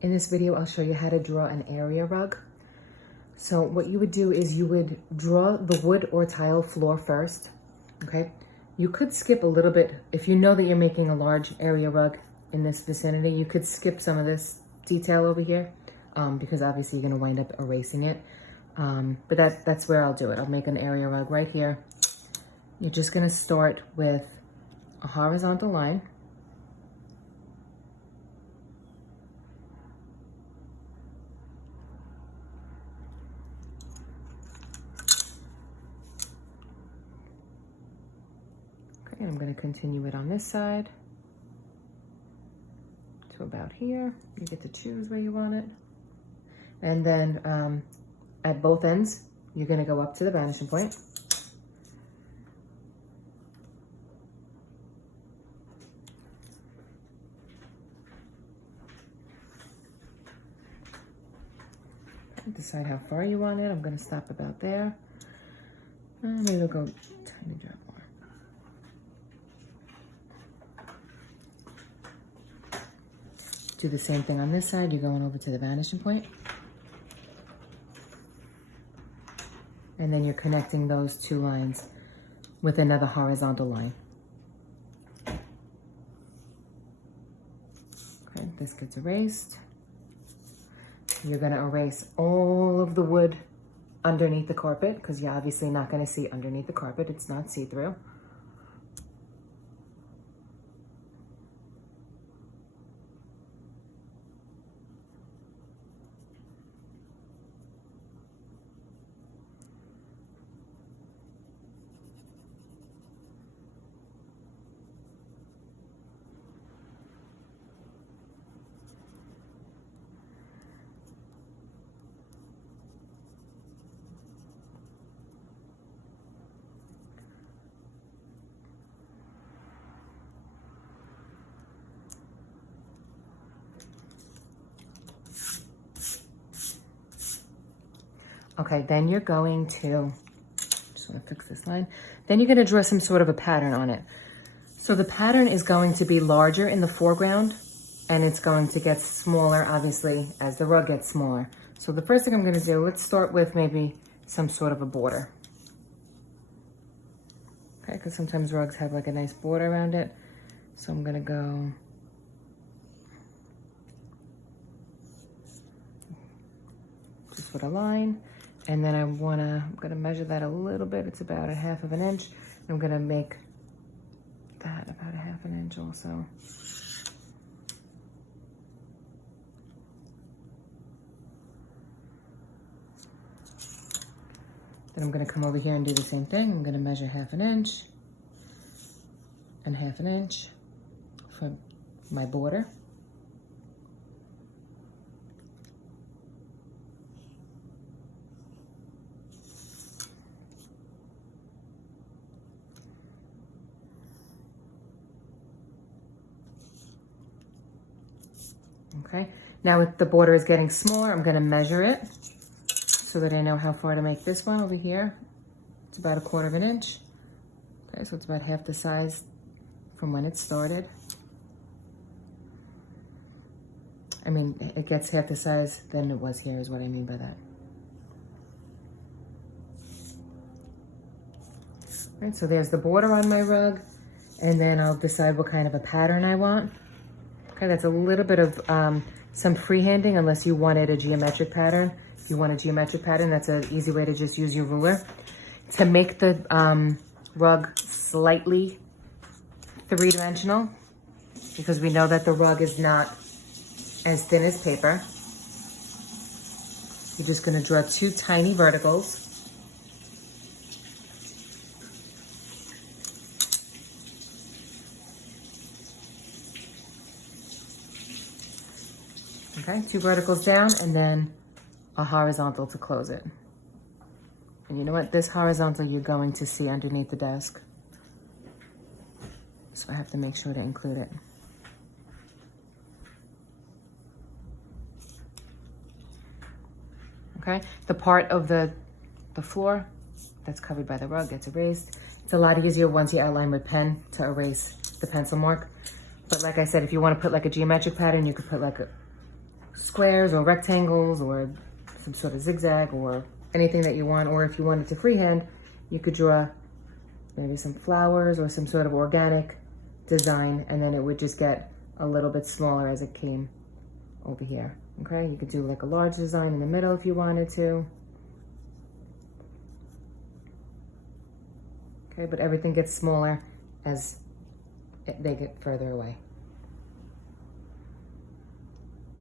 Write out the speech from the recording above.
In this video, I'll show you how to draw an area rug. So what you would do is you would draw the wood or tile floor first, okay? You could skip a little bit. If you know that you're making a large area rug in this vicinity, you could skip some of this detail over here because obviously you're gonna wind up erasing it. But that's where I'll do it. I'll make an area rug right here. You're just gonna start with a horizontal line. Okay, I'm gonna continue it on this side to about here. You get to choose where you want it. And then at both ends, you're gonna go up to the vanishing point. Decide how far you want it. I'm gonna stop about there. Maybe we'll go tiny drop more. Do the same thing on this side. You're going over to the vanishing point. And then you're connecting those two lines with another horizontal line. Okay, this gets erased. You're gonna erase all of the wood underneath the carpet because you're obviously not gonna see underneath the carpet. It's not see-through. Okay, then you're going to, just wanna fix this line. Then you're gonna draw some sort of a pattern on it. So the pattern is going to be larger in the foreground and it's going to get smaller, obviously, as the rug gets smaller. So the first thing I'm gonna do, let's start with maybe some sort of a border. Okay, because sometimes rugs have like a nice border around it. So I'm gonna go just with a line. And then I'm gonna measure that a little bit. It's about 1/2 of an inch. I'm gonna make that about 1/2 an inch also. Then I'm gonna come over here and do the same thing. I'm gonna measure 1/2 an inch and 1/2 an inch for my border. Okay, now if the border is getting smaller, I'm gonna measure it so that I know how far to make this one over here. It's about 1/4 of an inch. Okay, so it's about 1/2 the size from when it started. I mean, it gets 1/2 the size than it was here is what I mean by that. All right, so there's the border on my rug, and then I'll decide what kind of a pattern I want. Okay, that's a little bit of some freehanding unless you wanted a geometric pattern. If you want a geometric pattern, that's an easy way to just use your ruler. To make the rug slightly three-dimensional, because we know that the rug is not as thin as paper, you're just gonna draw 2 tiny verticals. Okay, 2 verticals down and then a horizontal to close it. And you know what? This horizontal you're going to see underneath the desk. So I have to make sure to include it. Okay, the part of the floor that's covered by the rug gets erased. It's a lot easier once you outline with pen to erase the pencil mark. But like I said, if you want to put like a geometric pattern, you could put like squares or rectangles or some sort of zigzag or anything that you want. Or if you wanted to freehand, you could draw maybe some flowers or some sort of organic design, and then it would just get a little bit smaller as it came over here. Okay, you could do like a large design in the middle if you wanted to. Okay, but everything gets smaller as they get further away.